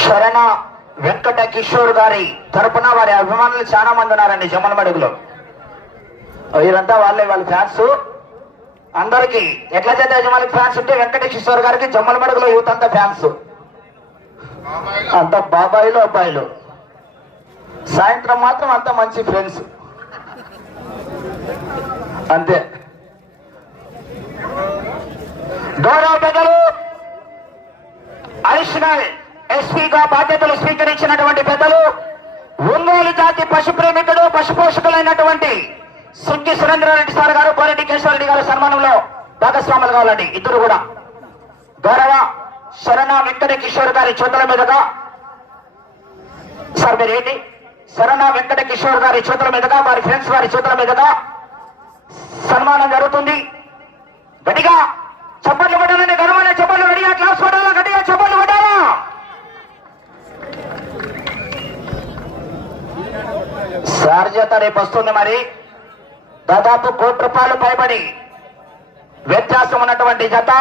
శరణ వెంకట కిషోర్ గారి తరపున వారి అభిమానులు చాలా మంది ఉన్నారండి జమ్మల మడుగులో. వీరంతా వాళ్ళే వాళ్ళ ఫ్యాన్స్. అందరికి ఎట్లా చేత యజమానికి ఫ్యాన్స్ ఉంటే వెంకట కిషోర్ గారికి జమ్మలమడుగులో యూత్ అంతా ఫ్యాన్స్. అంత బాబాయిలు అబ్బాయిలు. సాయంత్రం మాత్రం అంత మంచి ఫ్రెండ్స్. అంతే. గౌరవ పెద్దలు అడిషనల్ ఎస్పీగా బాధ్యతలు స్వీకరించినటువంటి పెద్దలు ఒంగోలు జాతి పశు ప్రేమికుడు పశు పోషకులైనటువంటి సుంకి సురేంద్రారెడ్డి సార్ గారు కోరెడ్డి కేశవరెడ్డి గారు సన్మానంలో భాగస్వాములు కావాలండి ఇద్దరు కూడా. గౌరవ శరణ వెంకట కిషోర్ గారి చేతుల మీదుగా సార్ మీరు ఏంటి? శరణ వెంకట కిషోర్ గారి చేతుల మీదుగా వారి ఫ్రెండ్స్ వారి చేతుల మీదుగా సన్మానం జరుగుతుంది. గట్టిగా చప్పట్లు పడాలని ఘనమైన చప్పట్లు గడిగా క్లాస్ పడాలని గట్టిగా చప్పట్లు పడాలా సార్ రేపు వస్తుంది మరి. దాదాపు కోటి రూపాయలు పైబడి వ్యత్యాసం ఉన్నటువంటి జత.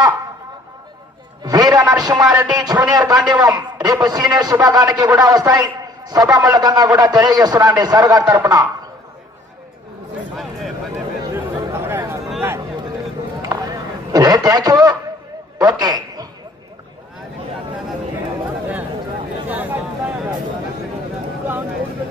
వీర నరసింహారెడ్డి జూనియర్ గాంధీవం రేపు సీనియర్ శుభాగానికి కూడా వస్తాయి. సభామూలకంగా కూడా తెలియజేస్తున్నాండి సార్ గారి తరపున. Thank you okay.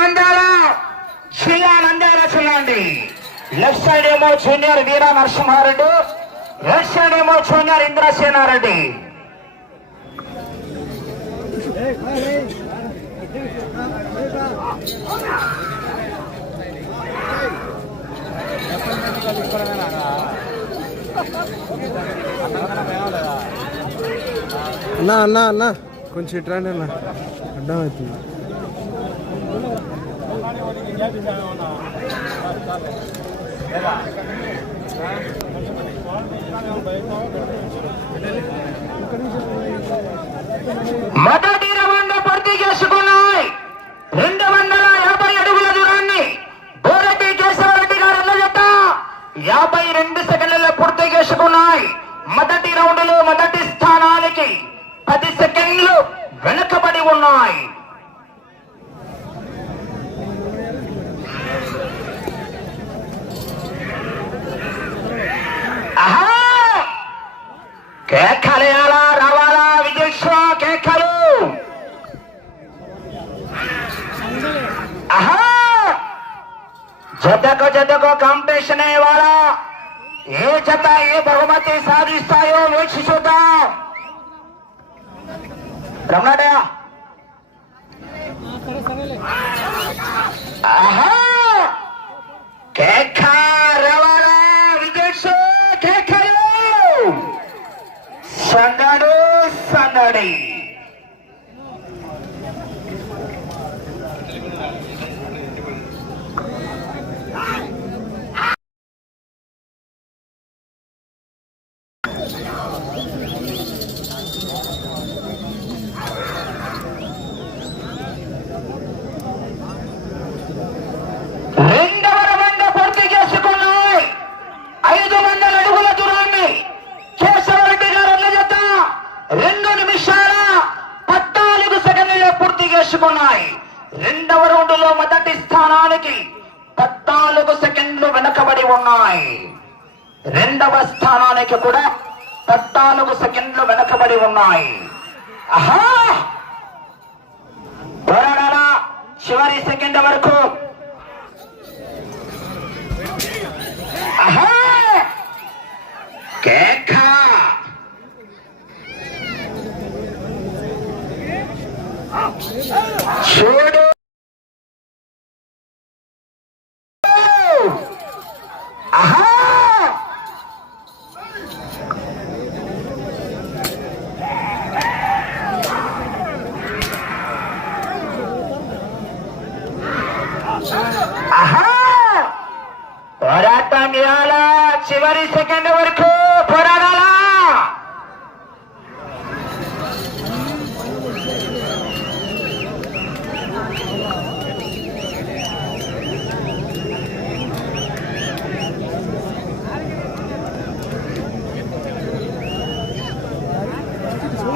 నంద్యాల జిల్లా నంద్యాల చూడండి. లెఫ్ట్ సైడ్ ఏమో junior Veera Narasimha Reddy right side ఏమో జూనియర్ ఇంద్రసేనారెడ్డి. అన్నా అన్నా అన్నా. కొంచెం ఇట్రాండి అన్న. అడ్డం అవుతుంది మొదటి రౌండ్ పూర్తి చేసుకున్నాయి. రెండు వందల యాభై అడుగుల దూరాన్ని బోరెడ్డి కేశవరెడ్డి గారు జత యాభై రెండు సెకండ్లలో పూర్తి చేసుకున్నాయి. మొదటి రౌండ్లో మొదటి స్థానానికి పది సెకండ్లు వెనుకబడి ఉన్నాయి ఆహా కేకలేయాలా రావాలా విజయశ్వ కేకలు జతకు జతకు కాంపిటీషన్ ఇవాళ. ఏ జత ఏ బహుమతి సాధిస్తాయో వేచి చూద్దాం. రమణాడయా ఆహా సందడు సందడి రెండవ రౌండ్ పూర్తి చేసుకున్నాయి ఐదు వందల అడుగుల దూరాన్ని కేశవరెడ్డి గారు అన్న జత రెండు నిమిషాల పద్నాలుగు సెకండ్లలో పూర్తి చేసుకున్నాయి రెండవ మొదటి స్థానానికి పద్నాలుగు సెకండ్లు వెనకబడి ఉన్నాయి. రెండవ స్థానానికి కూడా పద్నాలుగు సెకండ్లు వెనకబడి ఉన్నాయి. ఆహా చివరి సెకండ్ వరకు. చూడ ఆహా ఆహా పోరాటం ఇవాళ చివరి సెకండ్ వరకు పోరాడాలా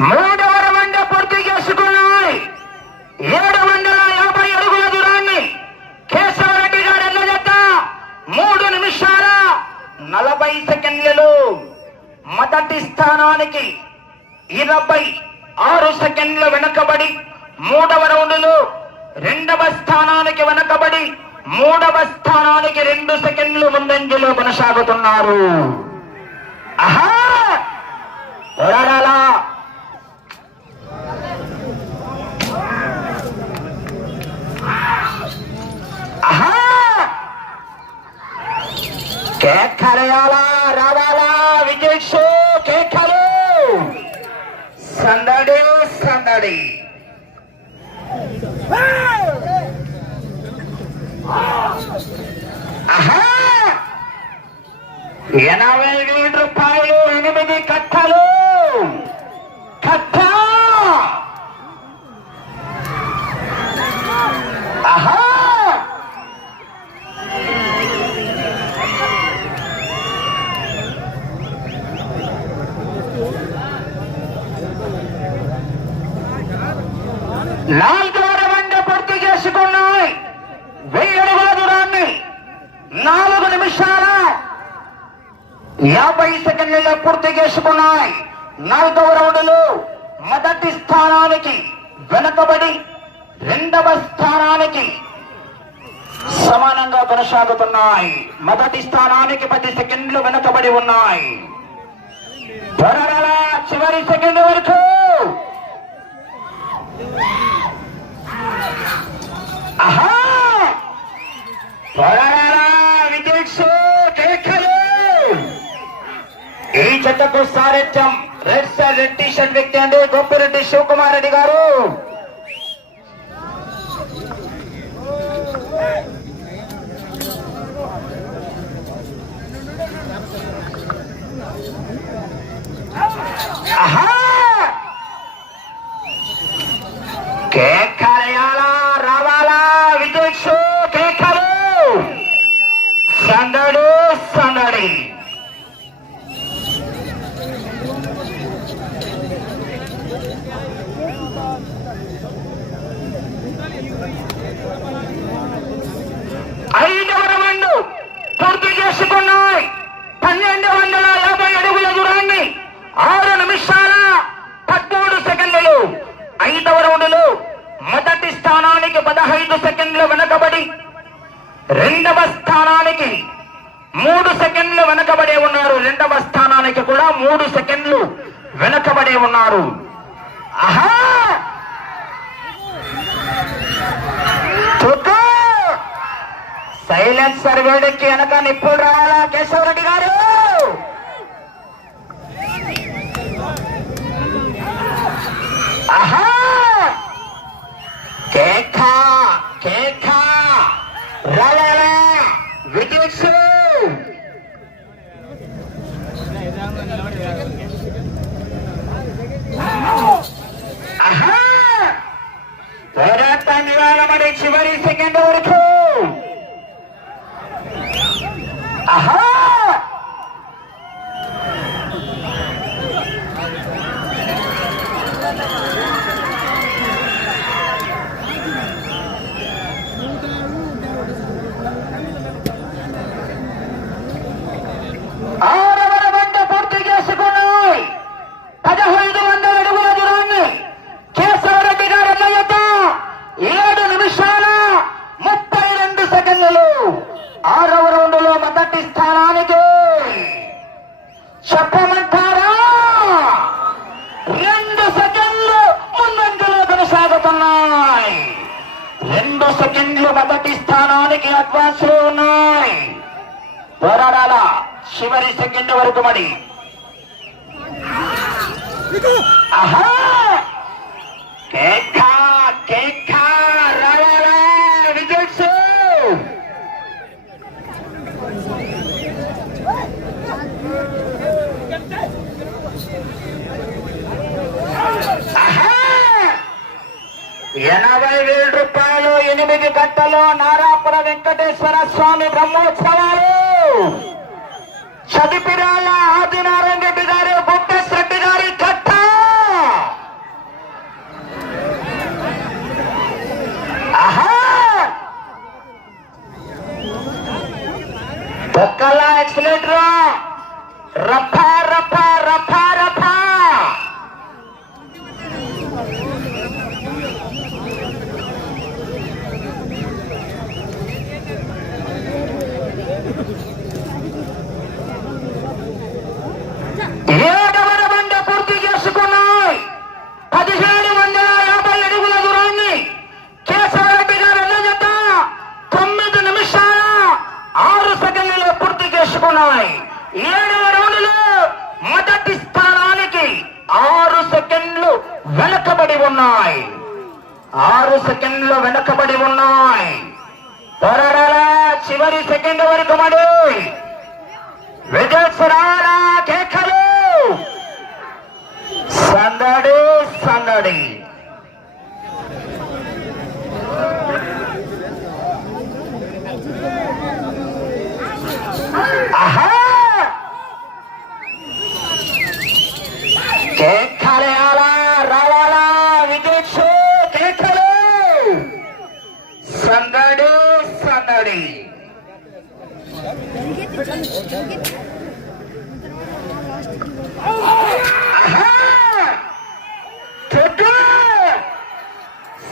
మూడవ రౌండ్ పూర్తి చేసుకున్నాయి ఏడు వందల యాభై అడుగుల దూరాన్ని కేశవరెడ్డి గారు ఎల్లజెత్త మూడు నిమిషాల నలభై సెకండ్లలో మొదటి స్థానానికి ఇరవై ఆరు సెకండ్లు వెనుకబడి మూడవ రౌండ్లో రెండవ స్థానానికి వెనుకబడి మూడవ స్థానానికి రెండు సెకండ్లు ముందంజలో కొనసాగుతున్నారు. రావాలా విజయ్ సో సందడి సందడి ఎనభై వేల రూపాయలు ఎనిమిది కట్టలు. కట్ట ఆహా నాలుగవ రౌండ్ పూర్తి చేసుకున్నాయి వెయ్యి అడుగుల దూరాన్ని నాలుగు నిమిషాల యాభై సెకండ్లలో పూర్తి చేసుకున్నాయి నాలుగవ రౌండ్లో మొదటి స్థానానికి వెనుకబడి రెండవ స్థానానికి సమానంగా కొనసాగుతున్నాయి. మొదటి స్థానానికి పది సెకండ్లు వెనుకబడి ఉన్నాయి. చివరి సెకండ్ వరకు ఆహా ఈ జతకు సారథ్యం red sir red T-shirt వ్యక్తి అండి గొప్పిరెడ్డి శివకుమార్ రెడ్డి గారు ఆహా కేకలేయాలా రావాలా విజయ్ కేకలు సందడు సందడి రెండవ స్థానానికి మూడు సెకండ్లు వెనకబడే ఉన్నారు రెండవ స్థానానికి కూడా మూడు సెకండ్లు వెనకబడే ఉన్నారు ఆహా! చుట్టూ సైలెన్సర్ వెనక నిప్పులు రావాలా కేశవరెడ్డి గారు? ఆహా! కేఖా కేక. రావాలా? విజిల్స్ ఆహా పోరాటాన్ని వేళమడి చివరి సెకండ్ వరకు ఆహా ఆరవ రౌండ్ పూర్తి చేసుకున్నాయి పదహైదు వందల అడుగుల దూరాన్ని కేశవరెడ్డి గారు అన్నయ్యత ఏడు నిమిషాల ముప్పై రెండు సెకండ్లు ఆరవ రౌండ్లో మొదటి స్థానానికి చెప్పమంటారా? రెండు సెకండ్లు ముందంజలో కొనసాగుతున్నాయి. రెండు సెకండ్లు మొదటి స్థానానికి అడ్వాన్స్లో ఉన్నాయి. పోరాడాల? చివరి సెకండ్ వరకు మరి. ఆహా! కేక కేక రావాలా రిజల్ట్స్ ఆహా ఎనభై వేల రూపాయలు ఎనిమిది గంటలు నారాపుర వెంకటేశ్వర స్వామి బ్రహ్మోత్సవాలు. చదిపిరాల ఆదినారాయణ రెడ్డి గారు బొట్టెస్ రెడ్డి గారి కట్ట ఆహా! ఎక్సలేటర్. రఫా రఫా రఫా రఫా ఏడవ బండ పూర్తి చేసుకున్నాయి పదిహేడు వందల యాభై అడుగుల దూరాన్ని కేశవరెడ్డి గారు అన్నజత తొమ్మిది నిమిషాల ఆరు సెకండ్లలో పూర్తి చేసుకున్నాయి ఏడవ రౌండ్లో మొదటి స్థానానికి ఆరు సెకండ్లు వెనకబడి ఉన్నాయి. ఆరు సెకండ్లు వెనకబడి ఉన్నాయి. చివరి సెకండ్ వరకు మడి. విజయసురాల కేకలు. సందడి సందడి. ఆహా కేకలేయాలా రావాలా విజయసు కేకలు సందడి సందడి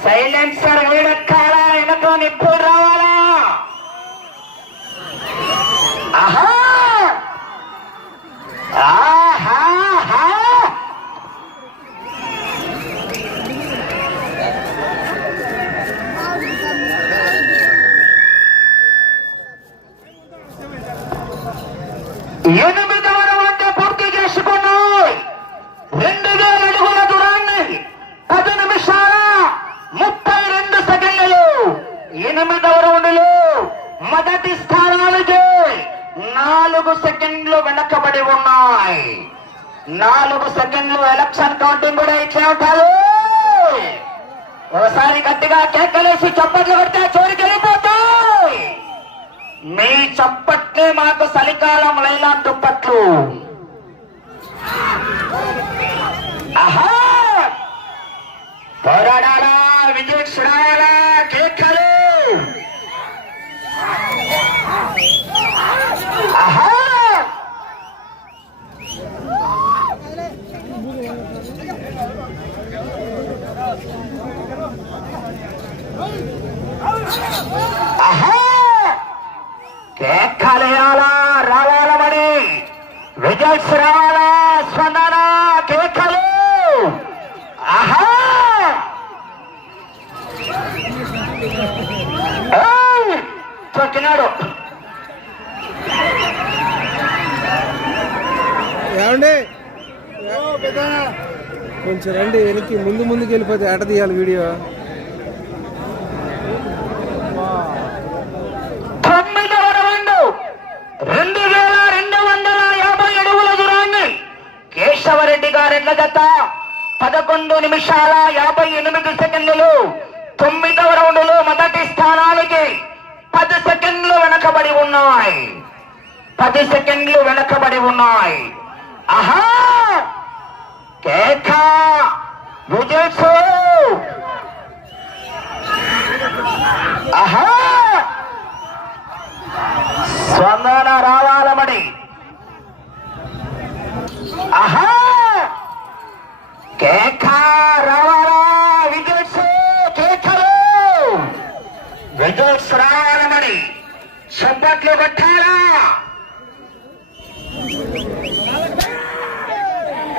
సైలెన్సర్ వేడెక్కాలా వెనక నిప్పులు రావాలా? ఆహా ఎనిమిదవ రౌండ్ పూర్తి చేసుకున్నాయి రెండు వేల అడుగుల దూరాన్ని పది నిమిషాల ముప్పై రెండు సెకండ్లు ఎనిమిదవ రౌండ్లో మొదటి స్థానానికి నాలుగు సెకండ్లు వెనకబడి ఉన్నాయి. నాలుగు సెకండ్లు ఎలక్షన్ కౌంటింగ్ కూడా ఇచ్చే ఉంటారు. ఒకసారి గట్టిగా కేకలేసి చప్పట్లు కొడితే చోరికి వెళ్ళిపోతాయి. మీ చప్పట్లే మాకు చలికాలం లైలా దుప్పట్లు. ఆహా పోరాడాలా విజయ్ కేకలు కేక్కలేయాలా రావాలమని విజయ్ శ్రావాలా? కొంచెం రండి వెనక్కి ముందు ముందుకు వెళ్ళిపోతే ఆట తీయాలి వీడియో. రెండు. వేల రెండు వందల యాభై అడుగుల దూరాన్ని కేశవరెడ్డి గారెడ్ల జత పదకొండు నిమిషాల యాభై ఎనిమిది సెకండ్లు. తొమ్మిదవ రౌండ్లో మొదటి స్థానానికి పది సెకండ్లు వెనకబడి ఉన్నాయి. పది సెకండ్లు వెనకబడి ఉన్నాయి. ఆహా! కేక విజయ్ ఆహా స్పందన రావాలమడి ఆహా కేఖా రావాలా విజయ్ కేకలు. విజయ్ రావాలమడి చప్పట్లు కొట్టారా ఆహా కేక రావాలా విజయ్ ఆహా కేకాలేరా ఆహా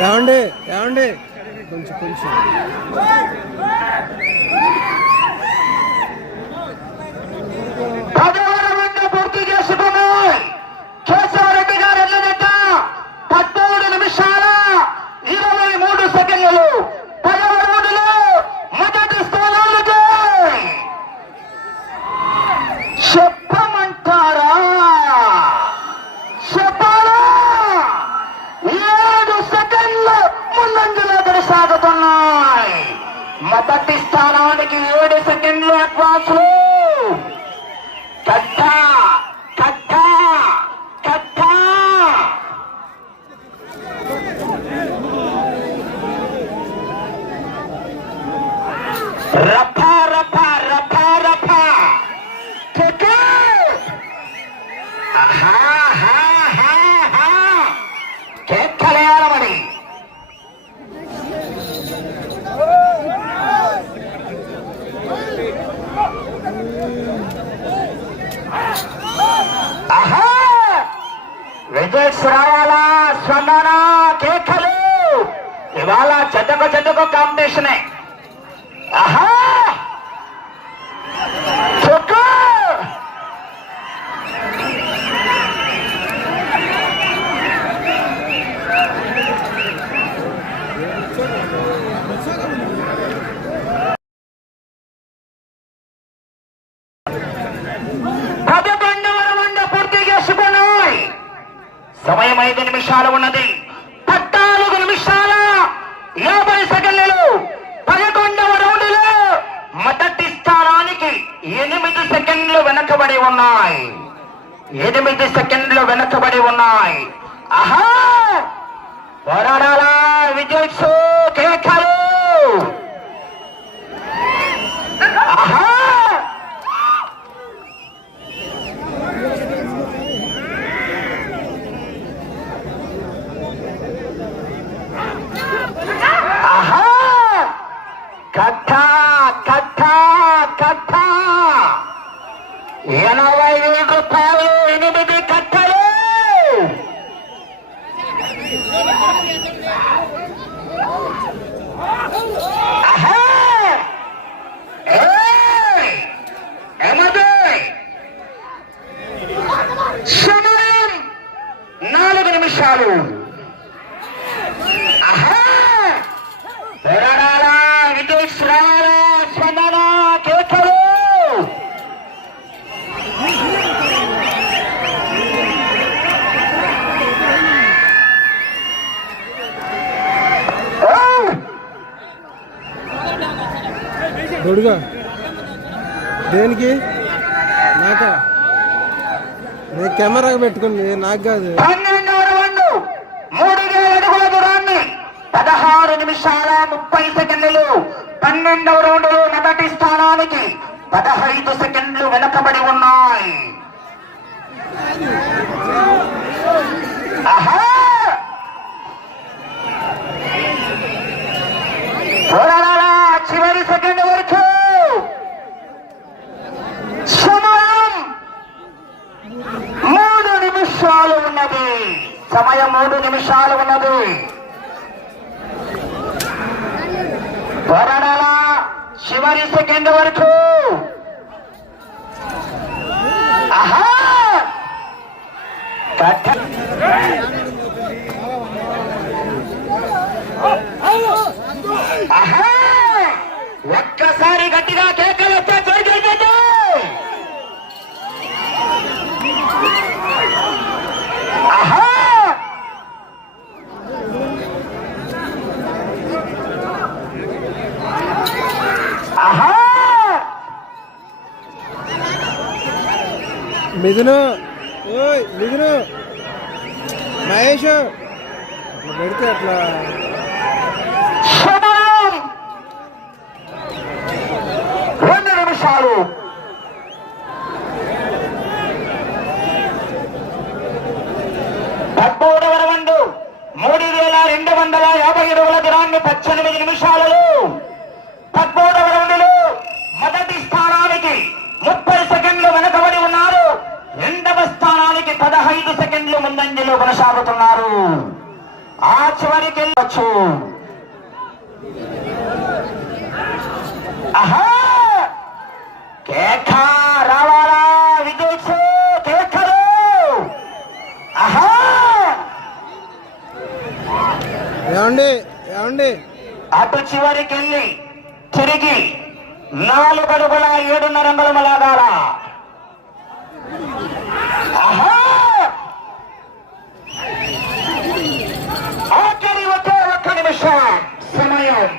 ఏమండి ఏమండి? కొంచెం కొంచెం పదహారు మంది పూర్తి చేసుకున్నాయి కేశవరెడ్డి గారు వెళ్ళదట పద్మూడు నిమిషాల ఇరవై మూడు సెకండ్లు పదహారు మూడులో మొదటి స్థానానికి చెప్పమంటారా చెప్పాలా ఏడు సెకండ్లు ముందంజలో కొనసాగుతున్నాయి మొదటి స్థానానికి ఏడు సెకండ్లు అడ్వాన్స్. స్పందన కేకలు. ఇవాళ చెడ్డకు చెడ్డకు కాంపిటీషనే. ఆహా చుక్కు పదకొండవ రౌండ్ పూర్తి చేసుకున్నాయి సమయం ఐదు నిమిషాలు ఉన్నది పద్నాలుగు నిమిషాల యాభై సెకండ్లు పదకొండవ రౌండ్లో మొదటి స్థానానికి ఎనిమిది సెకండ్లు వెనకబడి ఉన్నాయి ఎనిమిది సెకండ్లు వెనకబడి ఉన్నాయి ఆహా పోరాడాలా విజయ్ కేకలు ఆహా ఆహా కట్ట కట్ట కట్ట ఎనభై వేల రూపాయలు ఎనిమిది కట్టలు ఆహా ఏయ్! ఎనభై సమయం నాలుగు నిమిషాలు ఆహా పోరాడాలా విద్యుత్ రావాలా స్పందన కేకలు. ఓ! దొడుగా దేనికి? నాకా? నేను కెమెరాగా పెట్టుకుంది నాకు కాదు. నిమిషాల ముప్పై సెకండ్లు. పన్నెండవ రౌండ్లో మొదటి స్థానానికి పదహైదు సెకండ్లు వెనకబడి ఉన్నాయి. ఆహా మిథున. ఓయ్ మిథున. మహేష్. అట్లా పెడితే అట్లా ఆ చివరికి వెళ్ళవచ్చు ఆహా కేక రావాలా విజయ్ కేకలు? ఆహా ఏమండి? అటు చివరికి వెళ్ళి తిరిగి నాలుగు అడుగుల ఏడున్నర అంగళముల ఆహా সামায়ম